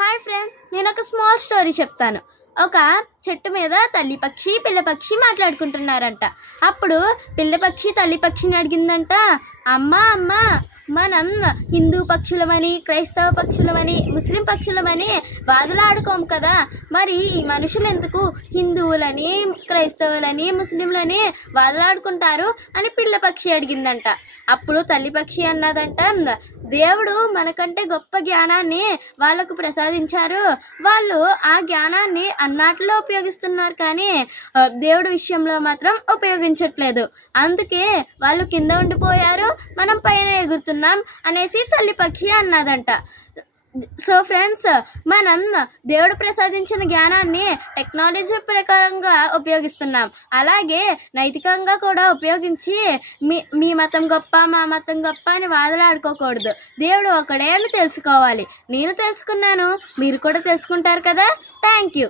Hi friends, నేను ఒక small story చెప్తాను. ఒక చెట్టు మీద తల్లి పక్షి పిల్ల పక్షి మాట్లాడుకుంటున్నారంట. అప్పుడు పిల్ల పక్షి తల్లి పక్షిని అడిగిందంట, అమ్మా అమ్మా, మనం హిందూ పక్షులమని, క్రైస్తవ పక్షులమని, ముస్లిం పక్షులమని వాదులాడుకోము కదా, మరి ఈ మనుషులు ఎందుకు హిందువులని, క్రైస్తవులని, ముస్లింలని వాదులాడుకుంటారు అని పిల్ల పక్షి అడిగిందంట. అప్పుడు తల్లి పక్షి అన్నదంట, దేవుడు మనకంటే గొప్ప జ్ఞానాన్ని వాళ్ళకు ప్రసాదించారు, వాళ్ళు ఆ జ్ఞానాన్ని అన్నాటిలో ఉపయోగిస్తున్నారు కానీ దేవుడి విషయంలో మాత్రం ఉపయోగించట్లేదు, అందుకే వాళ్ళు కింద ఉండిపోయారు, మనం పైన ఎగురుతున్నాం అనేసి తల్లి పక్షి అన్నదంట. సో ఫ్రెండ్స్, మనం దేవుడు ప్రసాదించిన జ్ఞానాన్ని టెక్నాలజీ ప్రకారంగా ఉపయోగిస్తున్నాం, అలాగే నైతికంగా కూడా ఉపయోగించి మీ మతం గొప్ప, మా మతం గొప్ప అని వాదలాడుకోకూడదు. దేవుడు ఒకడే అని తెలుసుకోవాలి. నేను తెలుసుకున్నాను, మీరు కూడా తెలుసుకుంటారు కదా. Thank you.